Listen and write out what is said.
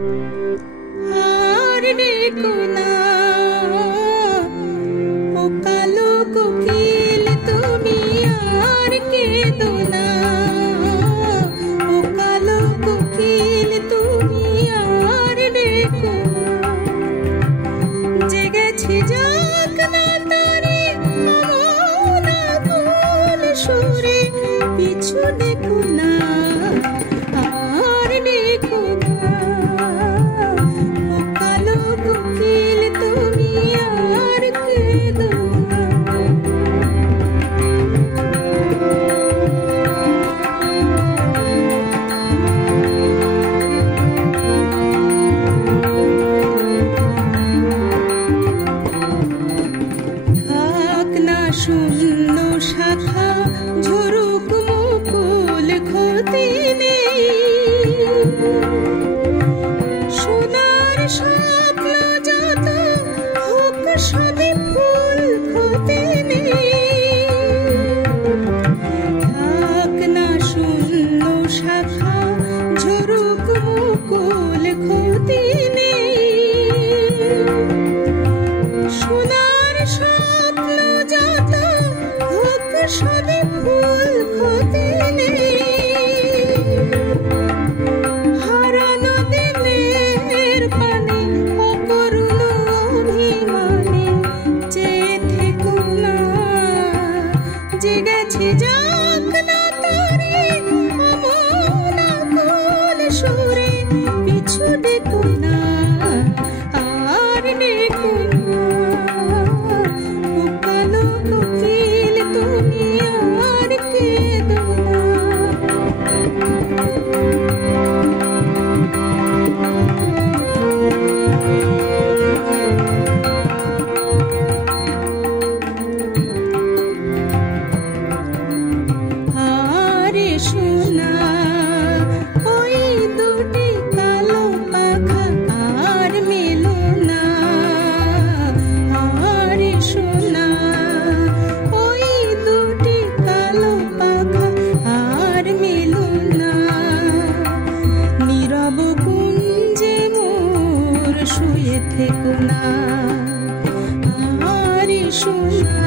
আর ডেকো না ও কালো কোকিল তুমি, আর কেঁদো না ও কালো কোকিল তুমি, আর ডেকো না। জেগেছে যাক না তারে মন আকুল সুরে, পিছু দেখো না আর ডেকো না ও কালো কোকিল তুমি, আর কেঁদো না। থাক না শূন্য শাখা ঝরুক মুকুল, ক্ষতি নেই সোনার স্বপ্ন যত হোক সবই ফুল, ক্ষতি নেই। থাক না শূন্য শাখা ঝরুক মুকুল, ক্ষতি নেই সোনার স্বপ্ন যত হোক সবই ফুল, ক্ষতি নেই। হারানো দিনের পানে অকরুণ অভিমানে চেয়ে থেকো না, জেগেছে যাক না তারে অমন আকুল সুরে, পিছু দেখো না আর ডেকো না ও কালো কোকিল তুমি, আর কেঁদো না। আরে সোনা ওই দুটি কালো পাখা আর মেলো না, আরে সোনা ওই দুটি কালো পাখা আর মেলো না। নীরব কুঞ্জে মোর শুয়ে থেকো না, আরে সোনা